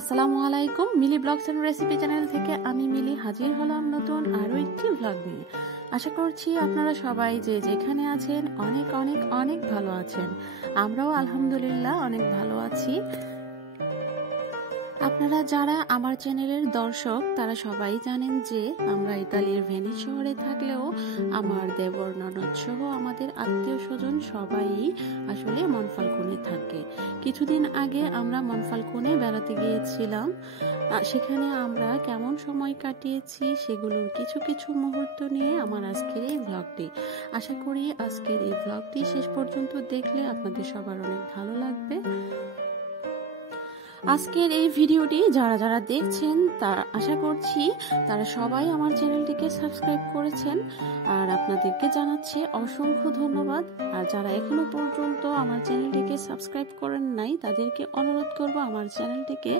আসসালামু আলাইকুম। মিলি blogs and recipe channel থেকে আমি মিলি হাজির হলাম নতুন আরো একটি ব্লগ নিয়ে। আশা করছি আপনারা সবাই যে যেখানে আছেন অনেক অনেক অনেক ভালো আছেন। আমরাও আলহামদুলিল্লাহ অনেক ভালো আছি। আপনারা যারা আমার চ্যানেলের দর্শক তারা সবাই জানেন যে আমরা ইতালির ভেনিস শহরে থাকলেও আমার দেবর ননদ সহ আমাদের আত্মীয় স্বজন সবাই আসলে মনফাল্গুনে থাকে। কিছুদিন আগে আমরা মনফাল্গুনে বেড়াতে গিয়েছিলাম। সেখানে আমরা কেমন সময় কাটিয়েছি সেগুলোর কিছু কিছু মুহূর্ত নিয়ে আমার আজকের এই ব্লগটি। আশা করি আজকের এই ব্লগটি শেষ পর্যন্ত দেখলে আপনাদের সবার অনেক ভালো লাগবে। আজকের এই ভিডিওটি যারা যারা দেখছেন তার আশা করছি তারা সবাই আমার চ্যানেলটিকে সাবস্ক্রাইব করেছেন, আর আপনাদেরকে জানাচ্ছি অসংখ্য ধন্যবাদ। আর যারা এখনো পর্যন্ত আমার চ্যানেলটিকে সাবস্ক্রাইব করেন নাই তাদেরকে অনুরোধ করব আমার চ্যানেলটিকে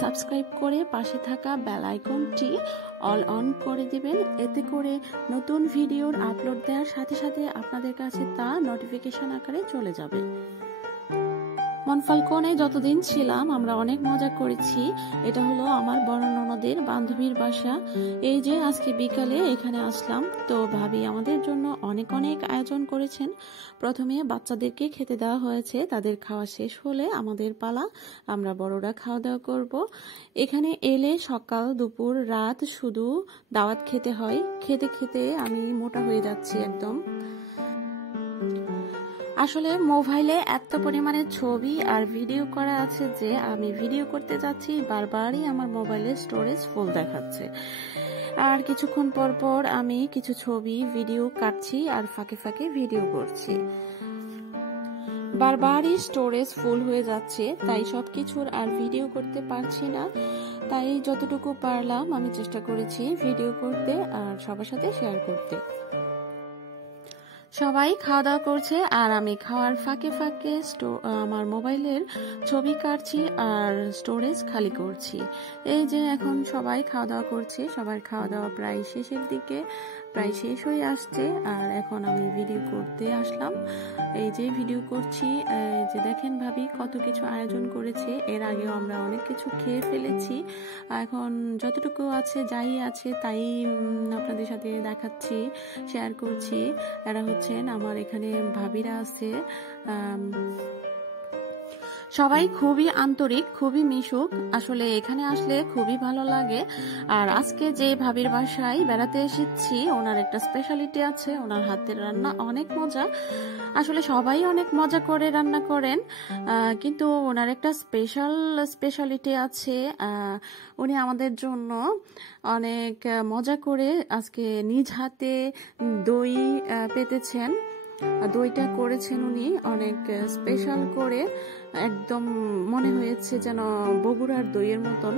সাবস্ক্রাইব করে পাশে থাকা বেল আইকনটি অল অন করে দিবেন। এতে করে নতুন ভিডিওর আপলোড দেওয়ার সাথে সাথে আপনাদের কাছে তা নোটিফিকেশন আকারে চলে যাবে। মনফাল্গুনে যতদিন ছিলাম আমরা অনেক মজা করেছি। এটা হলো আমার বড় ননদের বান্ধবীর বাসা। এই যে আজকে বিকালে এখানে আসলাম, তো ভাবি আমাদের জন্য অনেক অনেক আয়োজন করেছেন। প্রথমে বাচ্চাদেরকে খেতে দেওয়া হয়েছে, তাদের খাওয়া শেষ হলে আমাদের পালা, আমরা বড়রা খাওয়া দাওয়া করব। এখানে এলে সকাল দুপুর রাত শুধু দাওয়াত খেতে হয়। খেতে খেতে আমি মোটা হয়ে যাচ্ছি একদম। আসলে মোবাইলে এত পরিমাণে ছবি আর ভিডিও করা আছে যে আমি ভিডিও করতে যাচ্ছি বারবারই আমার মোবাইলের স্টোরেজ ফুল দেখাচ্ছে। আর কিছুক্ষণ পর পর আমি কিছু ছবি ভিডিও কাটছি আর ফাঁকে ফাঁকে ভিডিও করছি। বারবারই স্টোরেজ ফুল হয়ে যাচ্ছে, তাই সবকিছুর আর ভিডিও করতে পারছি না। তাই যতটুকু পারলাম আমি চেষ্টা করেছি ভিডিও করতে আর সবার সাথে শেয়ার করতে। সবাই খাওয়া দাওয়া করছে আর আমি খাওয়ার ফাঁকে ফাঁকে আমার মোবাইলের ছবি কাটছি আর স্টোরেজ খালি করছি। এই যে এখন সবাই খাওয়া দাওয়া করছে, সবার খাওয়া দাওয়া প্রায় শেষের দিকে, প্রায় শেষ হয়ে আসছে। আর এখন আমি ভিডিও করতে আসলাম। এই যে ভিডিও করছি, যে দেখেন ভাবি কত কিছু আয়োজন করেছে। এর আগেও আমরা অনেক কিছু খেয়ে ফেলেছি, এখন যতটুকু আছে যাই আছে তাই আপনাদের সাথে দেখাচ্ছি, শেয়ার করছি। এরা হচ্ছেন আমার এখানে ভাবিরা আছে, সবাই খুবই আন্তরিক, খুবই মিশুক। আসলে এখানে আসলে খুবই ভালো লাগে। আর আজকে যে ভাবির বাসায় বেড়াতে এসেছি ওনার একটা স্পেশালিটি আছে, ওনার হাতের রান্না অনেক মজা। আসলে সবাই অনেক মজা করে রান্না করেন, কিন্তু ওনার একটা স্পেশালিটি আছে। উনি আমাদের জন্য অনেক মজা করে আজকে নিজ হাতে দই পেতেছেন। দইটা করেছেন উনি অনেক স্পেশাল করে, একদম মনে হয়েছে যেন বগুড়ার দইয়ের মতন।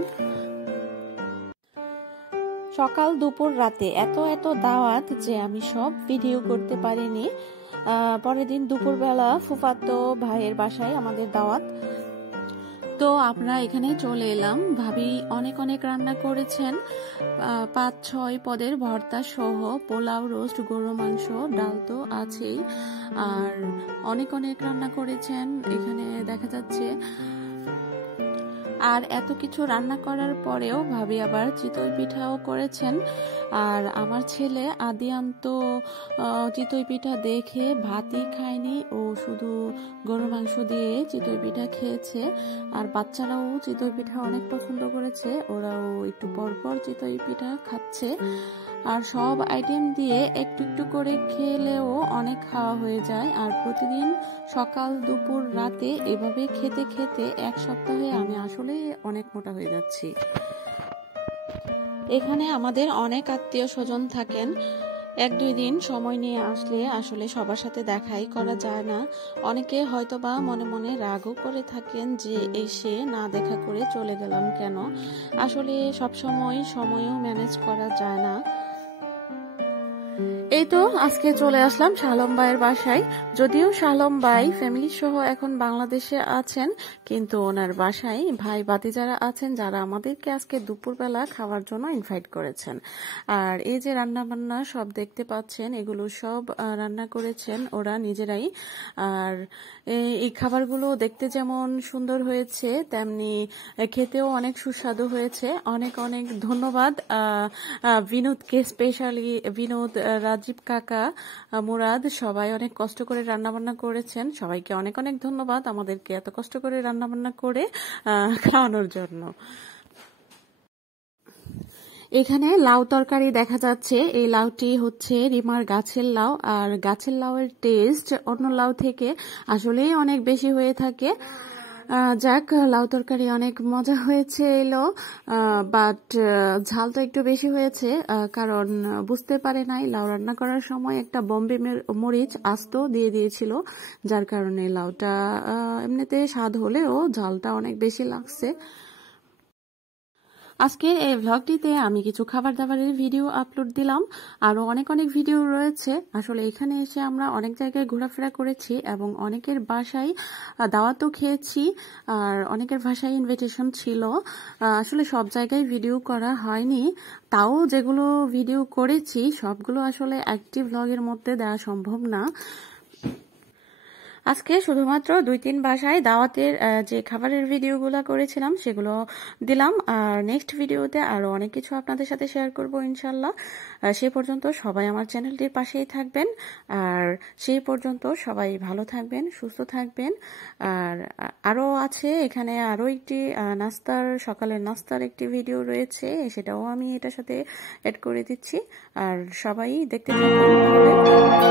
সকাল দুপুর রাতে এত এত দাওয়াত যে আমি সব ভিডিও করতে পারিনি। পরের দিন দুপুরবেলা ফুফাতো ভাইয়ের বাসায় আমাদের দাওয়াত, তো আমরা এখানে চলে এলাম। ভাবি অনেক অনেক রান্না করেছেন, 5-6 পদের ভর্তা সহ পোলাও, রোস্ট, গরু মাংস, ডাল তো আছেই, আর অনেক অনেক রান্না করেছেন এখানে দেখা যাচ্ছে। আর এত কিছু রান্না করার পরেও ভাবি আবার চিতই পিঠাও করেছেন। আর আমার ছেলে আদিয়ান তো চিতই পিঠা দেখে ভাতই খায়নি, ও শুধু গরু মাংস দিয়ে চিতই পিঠা খেয়েছে। আর বাচ্চারাও চিতই পিঠা অনেক পছন্দ করেছে, ওরাও একটু পরপর চিতই পিঠা খাচ্ছে। আর সব আইটেম দিয়ে একটু একটু করে খেলেও অনেক খাওয়া হয়ে যায়। আর প্রতিদিন সকাল দুপুর রাতে এভাবে খেতে খেতে এক সপ্তাহে আমি আসলে অনেক মোটা হয়ে যাচ্ছি। এখানে আমাদের অনেক আত্মীয় স্বজন থাকেন, 1-2 দিন সময় নিয়ে আসলে আসলে সবার সাথে দেখাই করা যায় না। অনেকে হয়তোবা মনে মনে রাগও করে থাকেন যে এসে না দেখা করে চলে গেলাম কেন। আসলে সব সময়ও ম্যানেজ করা যায় না। এই তো আজকে চলে আসলাম শালম ভাইয়ের বাসায়। যদিও শালম ভাই ফ্যামিলি সহ এখন বাংলাদেশে আছেন, কিন্তু ওনার বাসায় ভাই বাতি যারা আছেন, যারা আমাদেরকে আজকে দুপুরবেলা খাওয়ার জন্য ইনভাইট করেছেন। আর এই যে রান্না বান্না সব দেখতে পাচ্ছেন, এগুলো সব রান্না করেছেন ওরা নিজেরাই। আর এই খাবারগুলো দেখতে যেমন সুন্দর হয়েছে, তেমনি খেতেও অনেক সুস্বাদু হয়েছে। অনেক অনেক ধন্যবাদ বিনোদকে, স্পেশালি বিনোদ, রাজীব কাকা, মুরাদ, সবাই অনেক কষ্ট করে রান্না বান্না করেছেন। সবাইকে অনেক অনেক ধন্যবাদ আমাদেরকে এত কষ্ট করে রান্না বান্না করে খাওয়ানোর জন্য। এখানে লাউ তরকারি দেখা যাচ্ছে। এই লাউটি হচ্ছে রিমার গাছের লাউ, আর গাছের লাউয়ের টেস্ট অন্য লাউ থেকে আসলেই অনেক বেশি হয়ে থাকে। যাক, লাউ তরকারি অনেক মজা হয়েছে এলো, বাট ঝালটা একটু বেশি হয়েছে, কারণ বুঝতে পারে নাই লাউ রান্না করার সময় একটা বোম্বে মরিচ আস্ত দিয়ে দিয়েছিল, যার কারণে লাউটা এমনিতে স্বাদ হলেও ঝালটা অনেক বেশি লাগছে। আজকের এই ভ্লগটিতে আমি কিছু খাবার দাবারের ভিডিও আপলোড দিলাম, আরো অনেক অনেক ভিডিও রয়েছে। আসলে এখানে এসে আমরা অনেক জায়গায় ঘোরাফেরা করেছি এবং অনেকের বাসায় দাওয়াতও খেয়েছি, আর অনেকের বাসায় ইনভিটেশন ছিল। আসলে সব জায়গায় ভিডিও করা হয়নি, তাও যেগুলো ভিডিও করেছি সবগুলো আসলে একটি ভ্লগের মধ্যে দেওয়া সম্ভব না। আজকে শুধুমাত্র 2-3 বাসায় দাওয়াতের যে খাবারের ভিডিওগুলো করেছিলাম সেগুলো দিলাম, আর নেক্সট ভিডিওতে আরো অনেক কিছু আপনাদের সাথে শেয়ার করব ইনশাল্লাহ। সে পর্যন্ত সবাই আমার চ্যানেলটির পাশেই থাকবেন, আর সেই পর্যন্ত সবাই ভালো থাকবেন, সুস্থ থাকবেন। আর আরো আছে এখানে আরো একটি নাস্তার, সকালের নাস্তার একটি ভিডিও রয়েছে, সেটাও আমি এটার সাথে এড করে দিচ্ছি। আর সবাই দেখতে থাকুন।